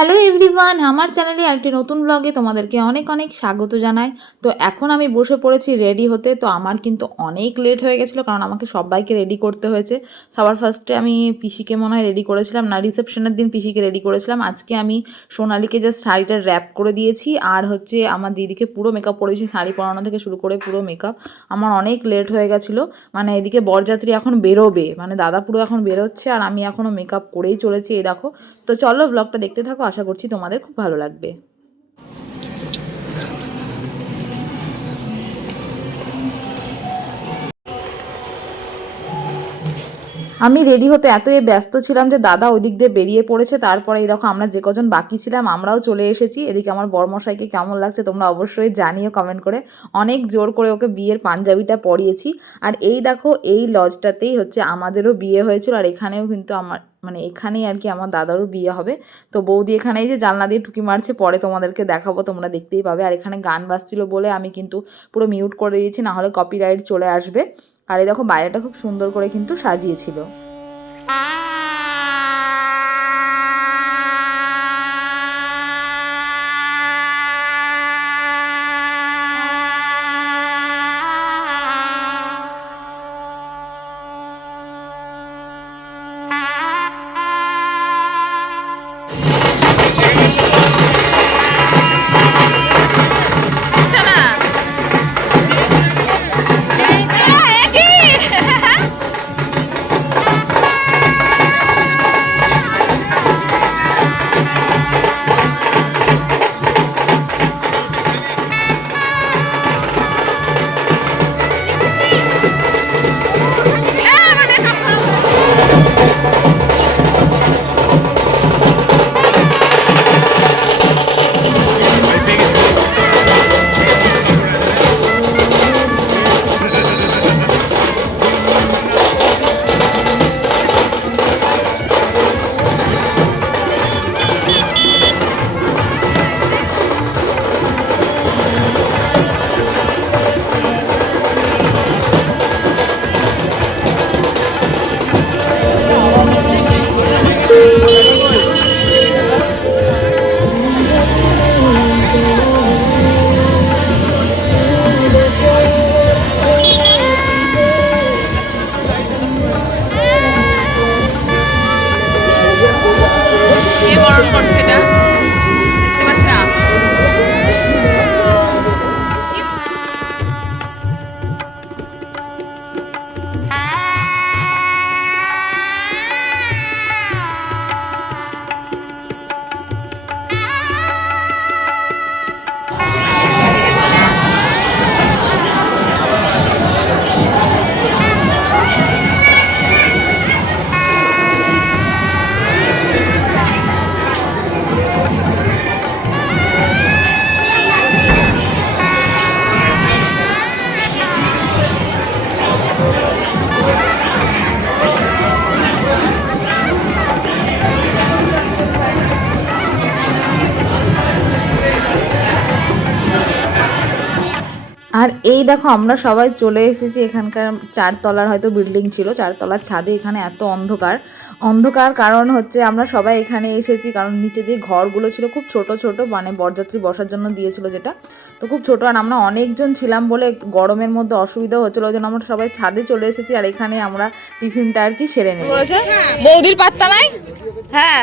Hello everyone আমার চ্যানেলে একটি নতুন ব্লগে তোমাদেরকে অনেক অনেক স্বাগত জানাই। তো এখন আমি বসে পড়েছি রেডি হতে, তো আমার কিন্তু অনেক লেট হয়ে গেছিল কারণ আমাকে সবাইকে রেডি করতে হয়েছে। সবার ফার্স্টে আমি পিসিকে মনে হয় রেডি করেছিলাম, না রিসেপশনের দিন পিসিকে রেডি করেছিলাম। আজকে আমি সোনালিকে জাস্ট শাড়িটা র্যাপ করে দিয়েছি, আর হচ্ছে আমার দিদিকে পুরো মেকআপ করেছি শাড়ি পরানো থেকে শুরু করে পুরো মেকআপ আমার অনেক লেট হয়ে গেছিল মানে এদিকে বরযাত্রী এখন বেরোবে মানে দাদা পুরো এখন বেরোচ্ছে, আর আমি এখনও মেকআপ করেই চলেছি, এই দেখো। তো চলো ব্লগটা দেখতে থাকো আশা করছি তোমাদের খুব ভালো লাগবে। আমি রেডি হতে এতই ব্যস্ত ছিলাম যে দাদা ওই দিক দিয়ে বেরিয়ে পড়েছে তারপরে এই দেখো আমরা যে কজন বাকি ছিলাম, আমরাও চলে এসেছি। এদিকে আমার বর্মশাইকে কেমন লাগছে তোমরা অবশ্যই জানিও কমেন্ট করে। অনেক জোর করে ওকে বিয়ের পাঞ্জাবিটা পরিয়েছি। আর এই দেখো, এই লজটাতেই হচ্ছে আমাদেরও বিয়ে হয়েছিল, আর এখানেও কিন্তু আমার মানে এখানেই আর কি আমার দাদারও বিয়ে হবে। তো বৌদি এখানেই যে জানলা দিয়ে টুকি মারছে, পরে তোমাদেরকে দেখাবো, তোমরা দেখতেই পাবে। আর এখানে গান বাজছিল বলে আমি কিন্তু পুরো মিউট করে দিয়েছি না নাহলে কপিরাইট চলে আসবে। আর এই দেখো বাইরেটা খুব সুন্দর করে কিন্তু সাজিয়েছিল। 100%. আর এই দেখো আমরা সবাই চলে এসেছি এখানকার চারতলার হয়তো বিল্ডিং ছিল চারতলার ছাদে এখানে এত অন্ধকার। অন্ধকার কারণ হচ্ছে আমরা সবাই এখানে এসেছি কারণ নিচে যে ঘরগুলো ছিল খুব ছোট ছোট মানে বরযাত্রী বসার জন্য দিয়েছিল যেটা। তো খুব ছোট আর আমরা অনেকজন ছিলাম বলে গরমের মধ্যে অসুবিধা হচ্ছিল ওই জন্য আমরা সবাই ছাদে চলে এসেছি আর এখানে আমরা টিফিনটা আর কি সেরে নেব। বৌদির পাত্তা নাই? হ্যাঁ।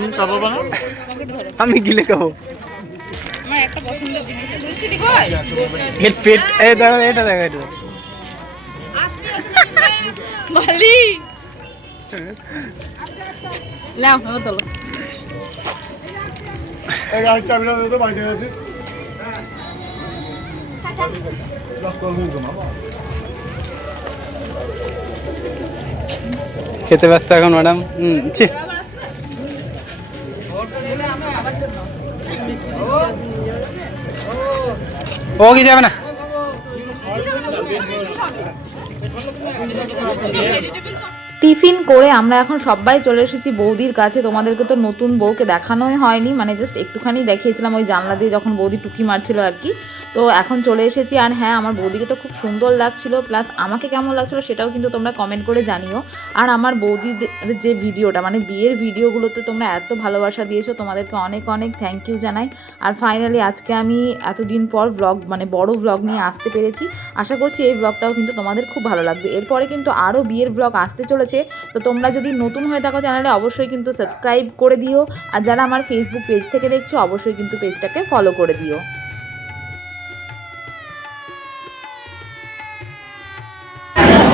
তুমি চাবো না আমি গিলে খাব। এটা এটা খেতে ব্যস্ত এখন ম্যাডাম। হুম যাবে না? টিফিন করে আমরা এখন সবাই চলে এসেছি বৌদির কাছে। তোমাদেরকে তো নতুন বউকে দেখানোই হয়নি মানে জাস্ট একটুখানি দেখিয়েছিলাম ওই জানলা দিয়ে যখন বৌদি টুকি মারছিল আর কি। তো এখন চলে এসেছি আর হ্যাঁ আমার বৌদিকে তো খুব সুন্দর লাগছিল প্লাস আমাকে কেমন লাগছিল সেটাও কিন্তু তোমরা কমেন্ট করে জানিও। আর আমার বৌদিদের যে ভিডিওটা মানে বিয়ের ভিডিওগুলোতে তোমরা এত ভালোবাসা দিয়েছ, তোমাদেরকে অনেক অনেক থ্যাংক ইউ জানাই। আর ফাইনালি আজকে আমি এতদিন পর ভ্লগ মানে বড় ভ্লগ নিয়ে আসতে পেরেছি। আশা করছি এই ভ্লগটাও কিন্তু তোমাদের খুব ভালো লাগবে। এরপরে কিন্তু আরও বিয়ের ভ্লগ আসতে চলেছে, তো তোমরা যদি নতুন হয়ে থাকো চ্যানেলে অবশ্যই কিন্তু সাবস্ক্রাইব করে দিও। আর যারা আমার ফেসবুক পেজ থেকে দেখছ, অবশ্যই কিন্তু পেজটাকে ফলো করে দিও।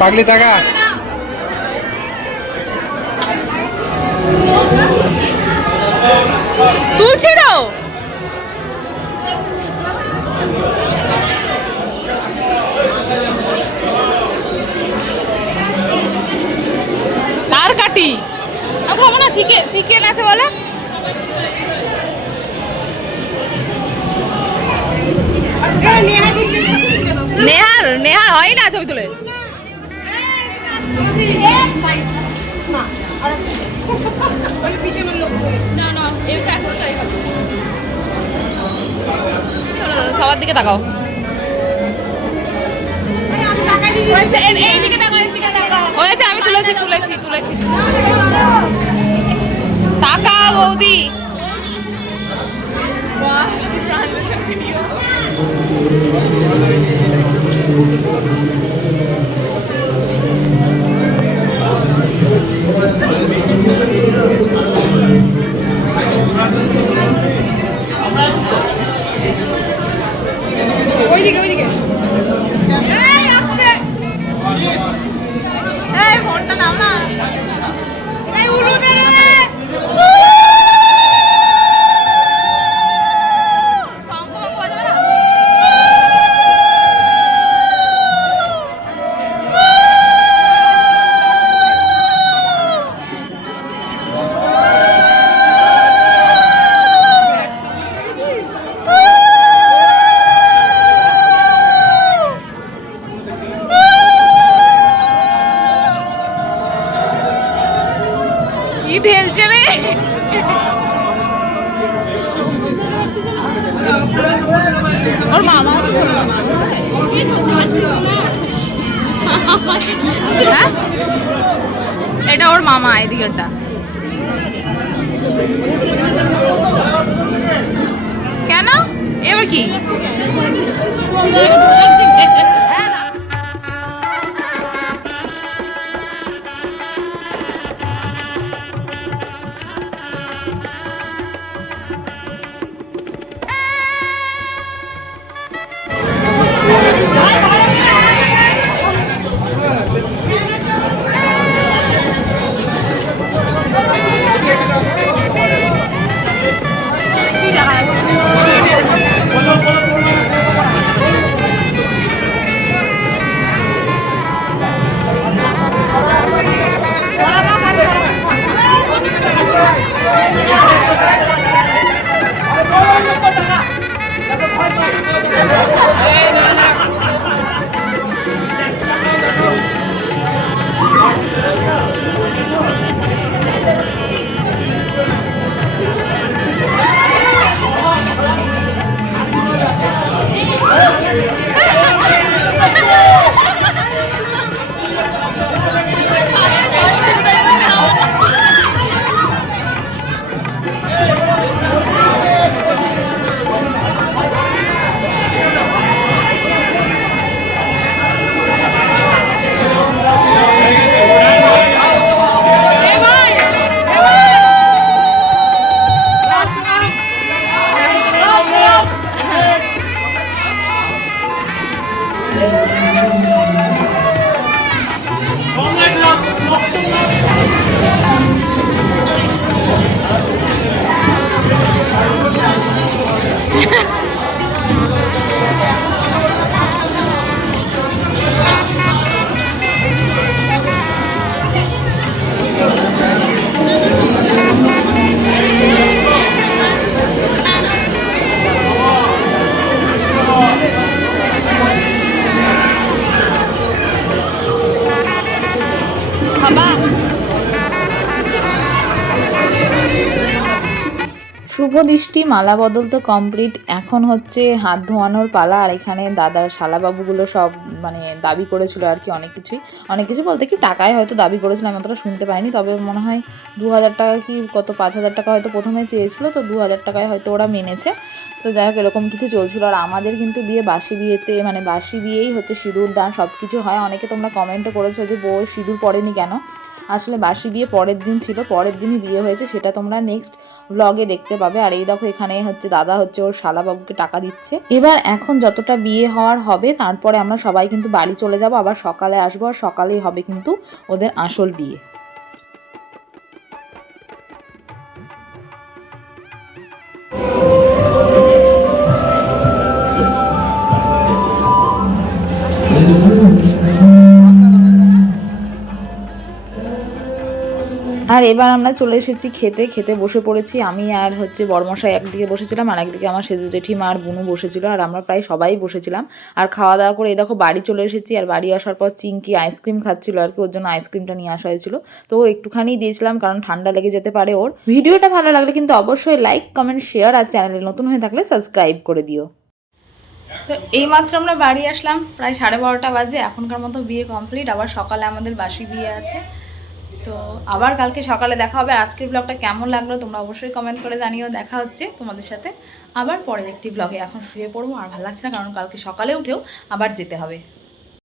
পাগলি টাকা। তুলছি তো। তার কাটি। খাব না চিকেন চিকেন আছে বলে। হয় না ছবি তুলে? সবার দিকে তাকাও। হয়েছে আমি তুলেছি তুলেছি তুলেছি। টাকা বৌদি। ওইদিকে ওইদিকে। ওর মামা হ্যাঁ? এটা ওর মামা এদিকেরটা। কেন? এবার কি? শুভ দৃষ্টি মালা বদল তো কমপ্লিট এখন হচ্ছে হাত ধোয়ানোর পালা, আর এখানে দাদার শালাবাবুগুলো সব মানে দাবি করেছিল আর কি অনেক কিছুই। অনেক কিছু বলতে কি টাকায় হয়তো দাবি করেছিল, আমি অতটা শুনতে পাইনি। তবে মনে হয় দু হাজার টাকা কি কত, পাঁচ হাজার টাকা হয়তো প্রথমে চেয়েছিল, তো দু হাজার টাকায় হয়তো ওরা মেনেছে। তো যাই হোক, এরকম কিছু চলছিল। আর আমাদের কিন্তু বিয়ে বাসি বিয়েতে মানে বাসি বিয়েই হচ্ছে সিঁদুর, দান সব কিছু হয়। অনেকে তোমরা কমেন্টও করেছ যে বউ সিঁদুর পড়েনি কেন? আসলে বাসি বিয়ে পরের দিন ছিল, পরের দিনই বিয়ে হয়েছে, সেটা তোমরা নেক্সট ব্লগে দেখতে পাবে। আর এই দেখো এখানে হচ্ছে দাদা হচ্ছে ওর শালাবাবুকে টাকা দিচ্ছে। এবার এখন যতটা বিয়ে হওয়ার হবে, তারপরে আমরা সবাই কিন্তু বাড়ি চলে যাব, আবার সকালে আসব, আর সকালেই হবে কিন্তু ওদের আসল বিয়ে। আর এবার আমরা চলে এসেছি খেতে খেতে বসে পড়েছি। আমি আর হচ্ছে বর্মশাই একদিকে বসেছিলাম, আর একদিকে আমার সেজু জেঠিমা আর বুনু বসেছিল, আর আমরা প্রায় সবাই বসেছিলাম। আর খাওয়া দাওয়া করে দেখো বাড়ি চলে এসেছি, আর বাড়ি আসার পর চিঙ্কি আইসক্রিম খাচ্ছিল আর কি, ওর জন্য আইসক্রিমটা নিয়ে আসা হয়েছিল। তো একটুখানি দিয়েছিলাম, কারণ ঠান্ডা লেগে যেতে পারে ওর। ভিডিওটা ভালো লাগলে কিন্তু অবশ্যই লাইক কমেন্ট শেয়ার আর চ্যানেলে নতুন হয়ে থাকলে সাবস্ক্রাইব করে দিও। তো এইমাত্র আমরা বাড়ি আসলাম, প্রায় সাড়ে বারোটা বাজে, এখনকার মতো বিয়ে কমপ্লিট আবার সকালে আমাদের বাসি বিয়ে আছে। তো আবার কালকে সকালে দেখা হবে। আর আজকের ব্লগটা কেমন লাগল তোমরা অবশ্যই কমেন্ট করে জানিও। দেখা হচ্ছে তোমাদের সাথে আবার পরের একটি ব্লগে এখন শুয়ে পড়ব, আর ভালো লাগছে না, কারণ কালকে সকালে উঠেও আবার যেতে হবে।